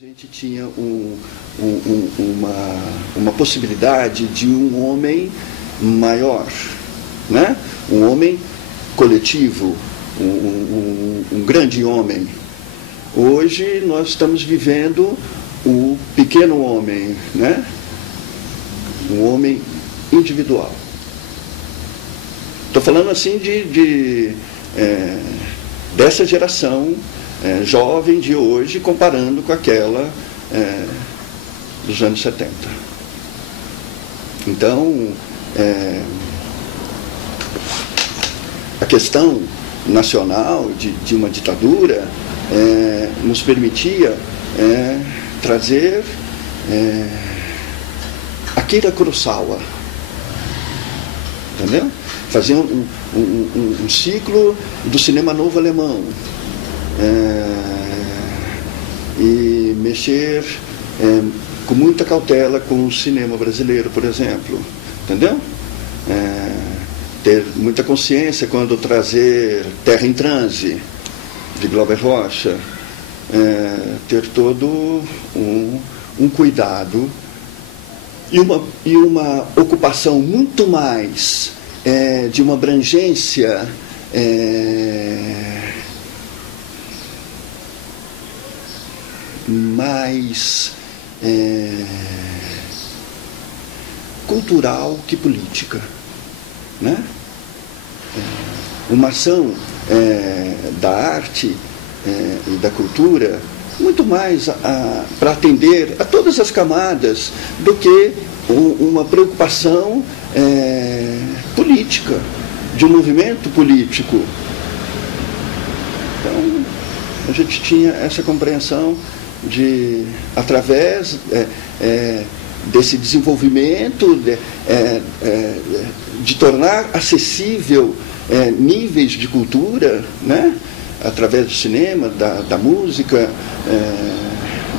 A gente tinha uma possibilidade de um homem maior, né? Um homem coletivo, um grande homem. Hoje nós estamos vivendo o pequeno homem, né? Um homem individual. Estou falando assim dessa geração jovem de hoje, comparando com aquela dos anos 70. Então, a questão nacional de uma ditadura nos permitia trazer Akira Kurosawa, entendeu? Fazer um ciclo do cinema novo alemão, e mexer com muita cautela com o cinema brasileiro, por exemplo, entendeu? Ter muita consciência quando trazer Terra em Transe, de Glauber Rocha, ter todo um cuidado e uma ocupação muito mais de uma abrangência mais cultural que política, né? Uma ação da arte e da cultura muito mais para atender a todas as camadas do que uma preocupação política, de um movimento político. Então, a gente tinha essa compreensão de, através desse desenvolvimento, de tornar acessível níveis de cultura, né? Através do cinema, da música,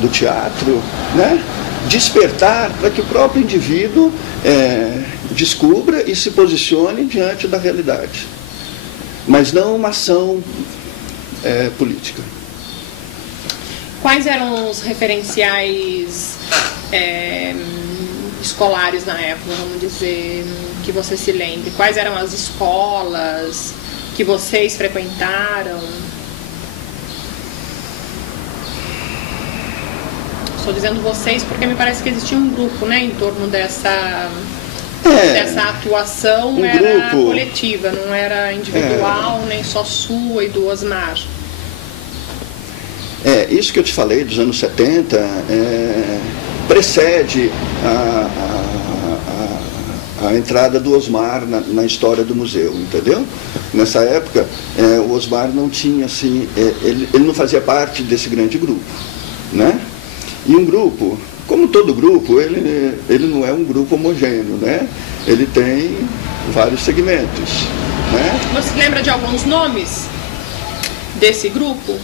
do teatro, né? Despertar para que o próprio indivíduo descubra e se posicione diante da realidade, mas não uma ação política. Quais eram os referenciais escolares na época, vamos dizer, que você se lembre? Quais eram as escolas que vocês frequentaram? Estou dizendo vocês porque me parece que existia um grupo, né, em torno dessa atuação, era grupo coletiva, não era individual, nem só sua e do Osmar. Isso que eu te falei dos anos 70 precede a entrada do Osmar na história do museu, entendeu? Nessa época, o Osmar não tinha, assim, ele não fazia parte desse grande grupo, né? E um grupo, como todo grupo, ele não é um grupo homogêneo, né? Ele tem vários segmentos, né? Você lembra de alguns nomes desse grupo?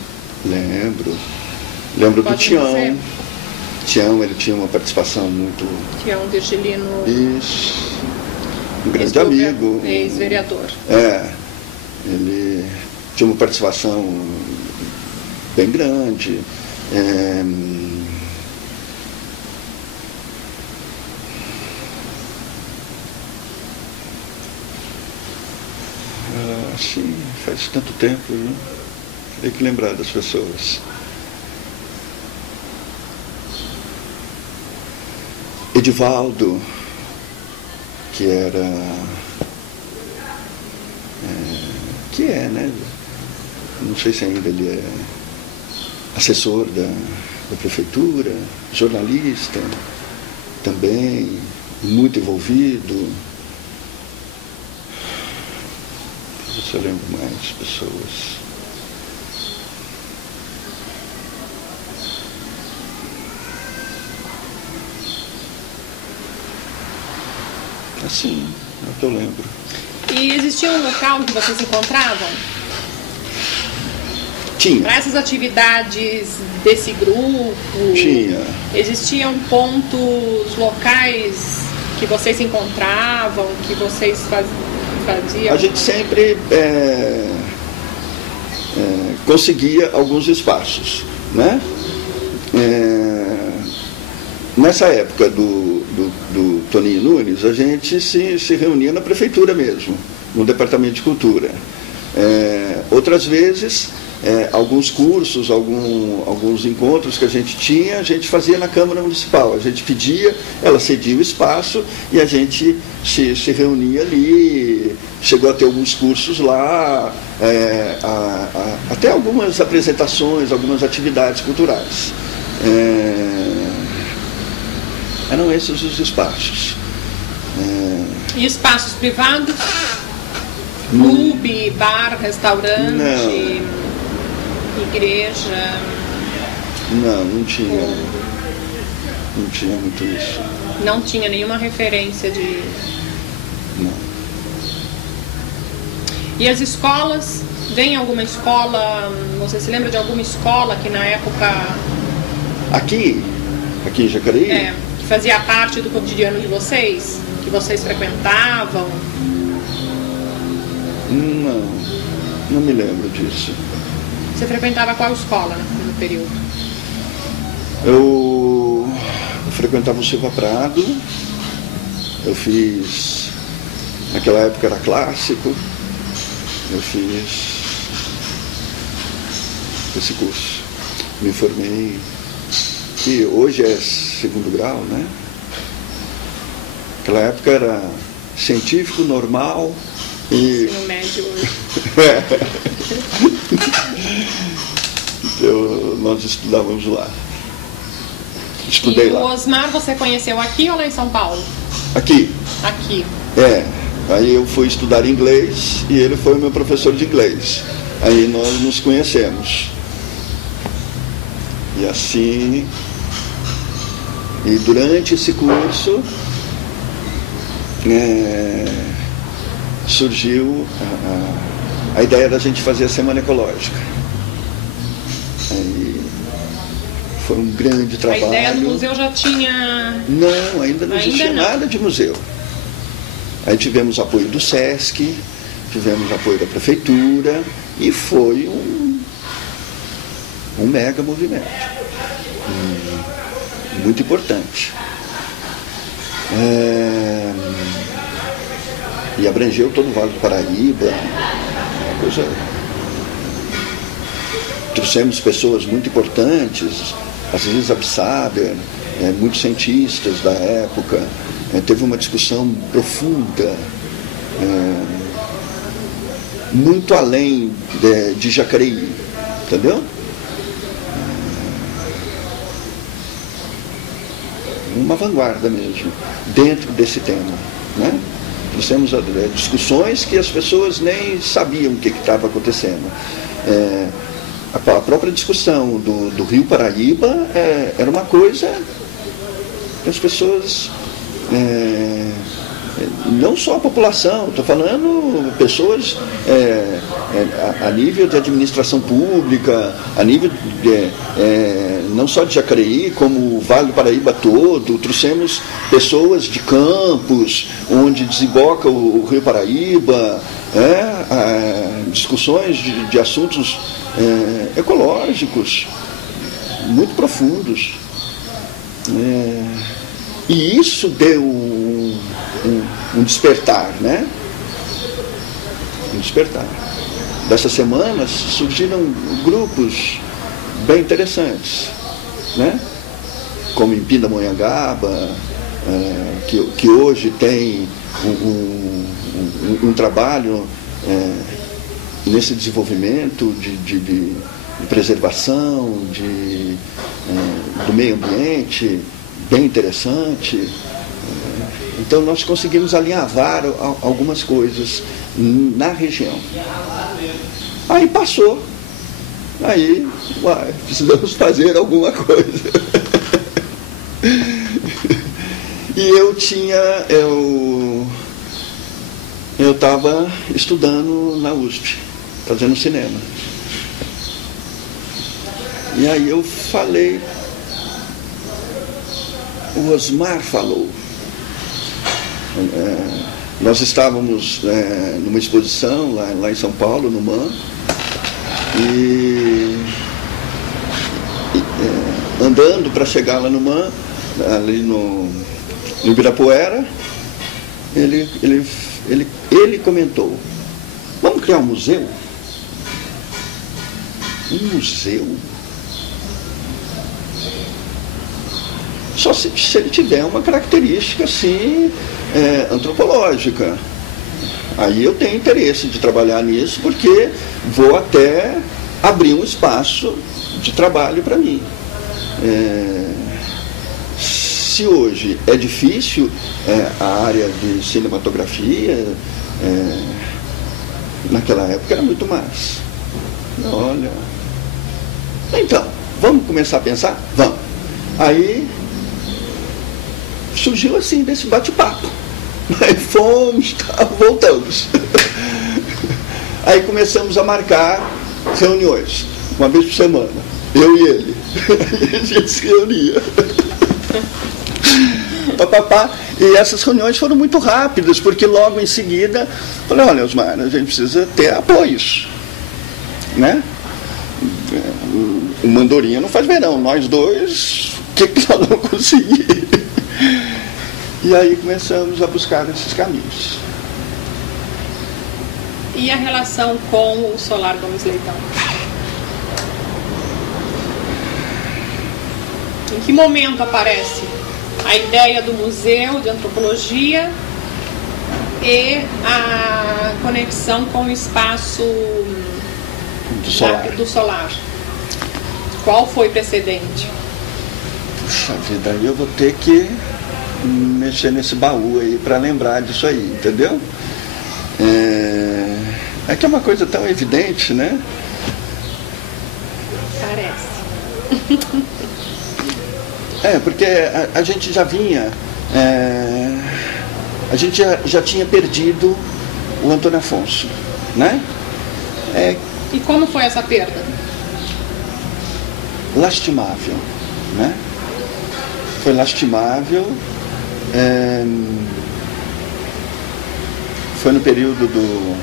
Lembro do Tião. Tião, ele tinha uma participação muito... Tião Virgilino. Isso. Um grande amigo. Ex-vereador. Ele tinha uma participação bem grande. Assim, faz tanto tempo, viu? Tem que lembrar das pessoas. Edivaldo, que era... né? Não sei se ainda ele é assessor da prefeitura, jornalista também, muito envolvido. Se eu lembro mais pessoas. Assim, é o que eu lembro. E existia um local que vocês se encontravam? Tinha. Para essas atividades desse grupo? Tinha. Existiam pontos locais que vocês se encontravam, que vocês faziam? A gente sempre conseguia alguns espaços, né? nessa época do Toninho Nunes, a gente se reunia na prefeitura mesmo, no Departamento de Cultura. Outras vezes, alguns cursos, alguns encontros que a gente fazia na Câmara Municipal. A gente pedia, ela cedia o espaço e a gente se reunia ali. Chegou a ter alguns cursos lá, até algumas apresentações, algumas atividades culturais. Eram esses os espaços. E espaços privados? Clube, bar, restaurante, igreja? Não tinha. Não tinha muito isso. Não tinha nenhuma referência de... Não. E as escolas? Vem alguma escola? Você se lembra de alguma escola que na época... Aqui em Jacareí? Que fazia parte do cotidiano de vocês? Que vocês frequentavam? Não me lembro disso. Você frequentava qual escola no período? Eu frequentava o Silva Prado. Eu fiz... Naquela época era clássico. Eu fiz esse curso. Me formei, que hoje é segundo grau, né? Naquela época era científico, normal e... Ensino médio hoje. Então, nós estudávamos lá. Estudei lá. E o Osmar você conheceu aqui ou lá em São Paulo? Aqui. Aqui. Aí eu fui estudar inglês e ele foi o meu professor de inglês. Aí nós nos conhecemos. E assim... E durante esse curso... surgiu a ideia da gente fazer a Semana Ecológica. Aí foi um grande trabalho. A ideia do museu já tinha... Não, ainda não existia nada de museu. Aí tivemos apoio do SESC, tivemos apoio da Prefeitura e foi um mega movimento. Muito importante. E abrangeu todo o Vale do Paraíba. Coisa... Trouxemos pessoas muito importantes, Aziz Absaber, muitos cientistas da época. Teve uma discussão profunda, muito além de Jacareí, entendeu? Uma vanguarda mesmo, dentro desse tema, né? Nós temos discussões que as pessoas nem sabiam o que estava acontecendo. A própria discussão do Rio Paraíba era uma coisa que as pessoas... não só a população, estou falando pessoas a nível de administração pública, a nível não só de Jacareí, como o Vale do Paraíba todo. Trouxemos pessoas de Campos, onde desemboca o Rio Paraíba, discussões de assuntos ecológicos muito profundos. E isso deu um despertar, né? Um despertar. Dessas semanas surgiram grupos bem interessantes, né? Como em Pindamonhangaba, que hoje tem um trabalho nesse desenvolvimento de preservação do meio ambiente, bem interessante. Então nós conseguimos alinhavar algumas coisas na região. Aí passou. Aí, precisamos fazer alguma coisa. E eu estava estudando na USP, fazendo cinema. E aí eu falei, o Osmar falou. Nós estávamos numa exposição lá em São Paulo, no MAN, e andando para chegar lá no MAN, ali no Ibirapuera, ele comentou: vamos criar um museu? Um museu? Só se ele tiver uma característica assim, antropológica. Aí eu tenho interesse de trabalhar nisso, porque vou até abrir um espaço de trabalho para mim. Se hoje é difícil a área de cinematografia, naquela época era muito mais. Olha. Então, vamos começar a pensar? Vamos. Aí surgiu assim, desse bate-papo. Aí fomos, voltamos. Aí começamos a marcar reuniões, uma vez por semana, eu e ele. A gente se reunia. E essas reuniões foram muito rápidas, porque logo em seguida falei: olha, Osmar, a gente precisa ter apoios, né? O Mandorinha não faz verão, nós dois, o que nós vamos conseguir? E aí começamos a buscar esses caminhos. E a relação com o Solar Gomes Leitão? Em que momento aparece a ideia do museu de antropologia e a conexão com o espaço do Solar? Qual foi precedente? Puxa vida, aí eu vou ter que mexer nesse baú aí para lembrar disso aí, entendeu? É que é uma coisa tão evidente, né? Parece. Porque a gente já vinha, a gente já tinha perdido o Antônio Afonso, né? E como foi essa perda? Lastimável, né? Foi lastimável. Foi no período do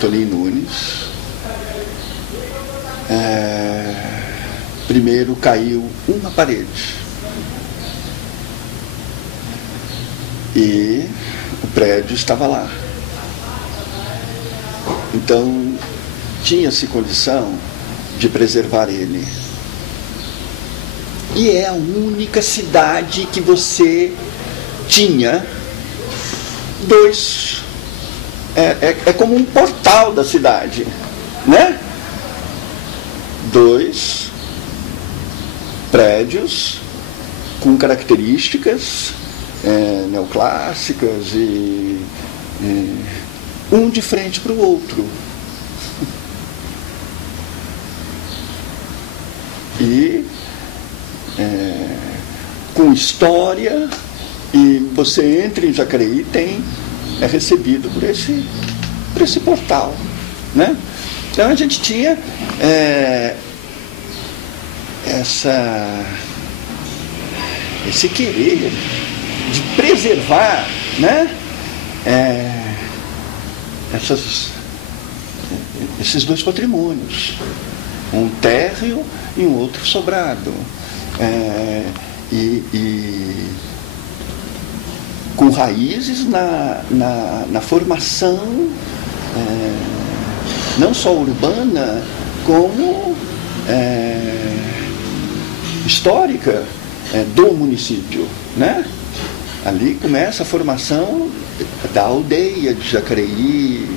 Toninho Nunes. Primeiro caiu uma parede e o prédio estava lá. Então tinha-se condição de preservar ele. E é a única cidade que você tinha dois. É como um portal da cidade, né? Dois prédios com características neoclássicas e um de frente para o outro. E com história, e você entra em Jacareí e é recebido por esse portal, né? Então a gente tinha esse querer de preservar, né? Esses dois patrimônios, um térreo e um outro sobrado, com raízes na formação não só urbana, como histórica do município, né? Ali começa a formação da aldeia de Jacareí,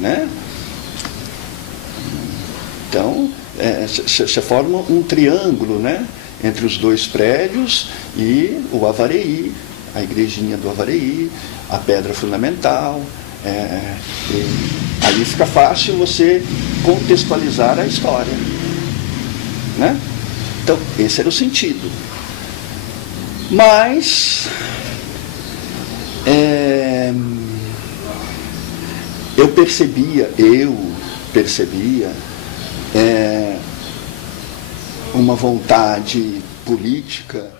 né? Então se forma um triângulo, né, entre os dois prédios e o Avareí, a igrejinha do Avareí, a pedra fundamental. Ali fica fácil você contextualizar a história, né? Então esse era o sentido. Mas eu percebia uma vontade política